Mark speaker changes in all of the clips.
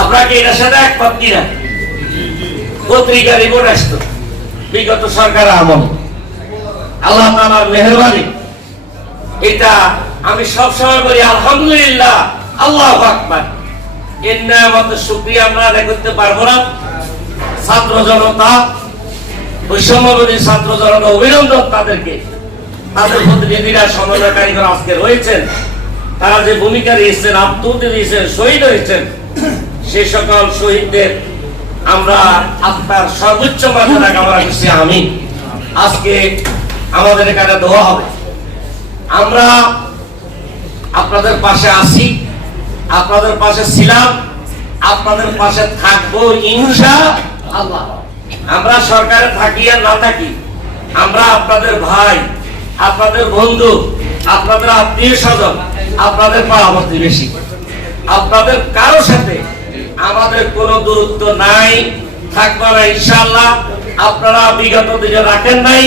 Speaker 1: আপনারা কি এটার সাথে একমত কিনা? পত্রিকা রিপোর্ট আসতো। বিগত সরকার আমল। আল্লাহ তাআলার মেহরবানি। এটা আমি সব সময় বলি, আলহামদুলিল্লাহ, আল্লাহ আকবার। এর মতো শুক্রিয়া আমরা আদায় করতে পারব না। ছাত্র জনতা বৈষম্যবাদী ছাত্র জনতা, অভিনন্দন তাদেরকে। তাদের প্রতিনিধিরা সমন্বয়কারী করে আজকে রয়েছেন, তারা যে ভূমিকা দিয়েছেন, আত্মহত্যা দিয়েছেন, শহীদ হয়েছেন সে সকল শহীদদের আমরা আপনার সর্বোচ্চ মাত্রা কামনা করছি আমি আজকে আমাদের এখানে দোয়া হবে। আমরা আপনাদের পাশে আছি, আপনাদের পাশে ছিলাম, আপনাদের পাশে থাকব ইনশা আল্লাহ। আমরা সরকারে থাকি আর না থাকি, আমরা আপনাদের ভাই, আপনাদের বন্ধু, আপনাদের আত্মীয় স্বজন, আপনাদের পাড়া প্রতিবেশী আপনাদের কারও সাথে আমাদের কোনো দূরত্ব নাই, থাকবে না ইনশাআল্লাহ। আপনারা বিগত দিনে রাখেন নাই,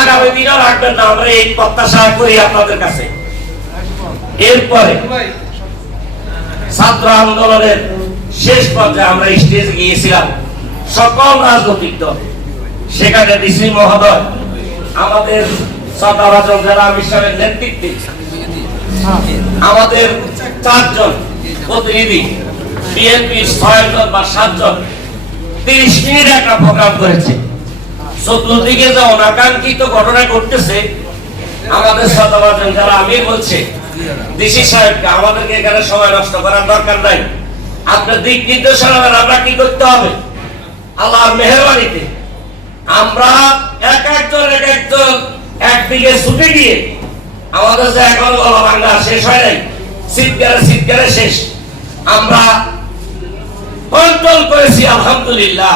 Speaker 1: আগামী দিনেও রাখবেন না, আমরা এই প্রত্যাশা করি আপনাদের কাছে। এরপরে ছাত্র আন্দোলনের শেষ পর্যায়ে আমরা স্টেজে গিয়েছিলাম। সকল রাজনৈতিক দল, সেখানে ডিসি মহোদয়, আমাদের সদাবাজন জেলা মিশনের নেতৃত্বে, আমাদের চারজন প্রতিনিধি বিএনপি ছয়জন বা সাতজন তিরিশ মিনিট একটা প্রোগ্রাম করেছে। চতুর্দিকে যে অনাকাঙ্ক্ষিত ঘটনা ঘটতেছে, আমাদের শতবাজন যারা আমি বলছে ডিসি সাহেবকে আমাদেরকে এখানে সময় নষ্ট করার দরকার নাই। আপনার দিক নির্দেশনা আমরা কি করতে হবে? আল্লাহর মেহরবানিতে আমরা এক একজন এক একজন একদিকে ছুটে গিয়ে আমাদের যে এখন গলা শেষ হয় নাই শীতকালে শীতকালে শেষ। আমরা কন্ট্রোল করেছি আলহামদুলিল্লাহ।